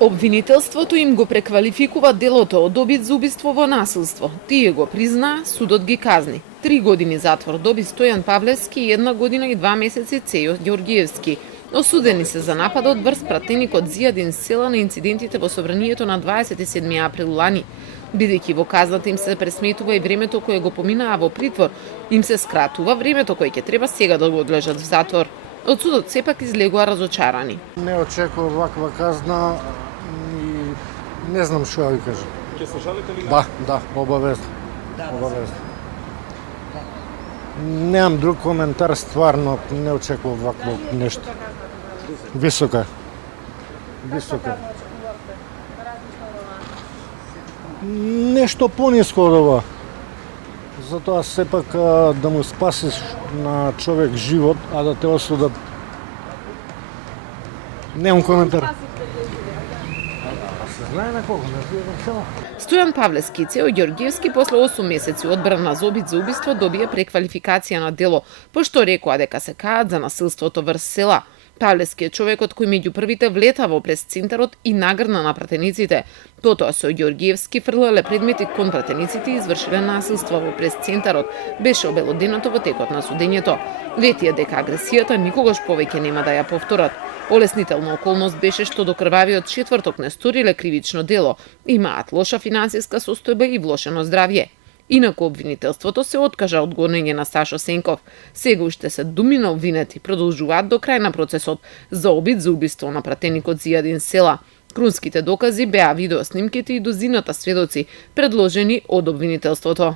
Обвинителството им го преквалификува делото од обид за убиство во насилство. Тие го признаа, судот ги казни. 3 години затвор доби Стојан Павлевски и 1 година и 2 месеци Цејо Ѓорѓиевски. Осудени се за нападот врз пратеникот Зијадин Села на инцидентите во собранието на 27 април лани. Бидејќи во казната им се пресметува и времето кое го поминаа во притвор, им се скратува времето кое ќе треба сега да го одлежат в затвор. Од судот сепак излегува разочарани. Не очекував ваква казна и не знам што да ви кажам. Ќе се жалите ли? Да, обавезно. Обавезно. Немам друг коментар, стварно не очекував вакво нешто. Висока. Висока. Нешто пониско од ова. Затоа сепак да му спасиш на човек живот, а да те осудат. Немам коментар. Се знае на кого, не знае. Стојан Павлевски и Цејо Ѓорѓиевски после 8 месеци одбрана за обид за убиство добија преквалификација на дело, пошто рекоа дека се каат за насилството врз Села. Павлевски е човекот кој меѓу првите влета во прес-центарот и нагрна на пратениците. Потоа со Ѓорѓиевски фрлале предмети кон пратениците и извршиле насилство во прес-центарот, беше обелоденето во текот на судењето. Ветија дека агресијата никогаш повеќе нема да ја повторат. Олеснителна околност беше што до крвавиот четврток не сториле кривично дело, имаат лоша финансиска состојба и влошено здравје. Инаку обвинителството се откажа од гонење на Сашо Сенков. Сега уште се думина обвинети продолжуваат до крај на процесот за обид за убиство на пратеникот Зијадин Села. Крунските докази беа видеоснимките и дозината сведоци предложени од обвинителството.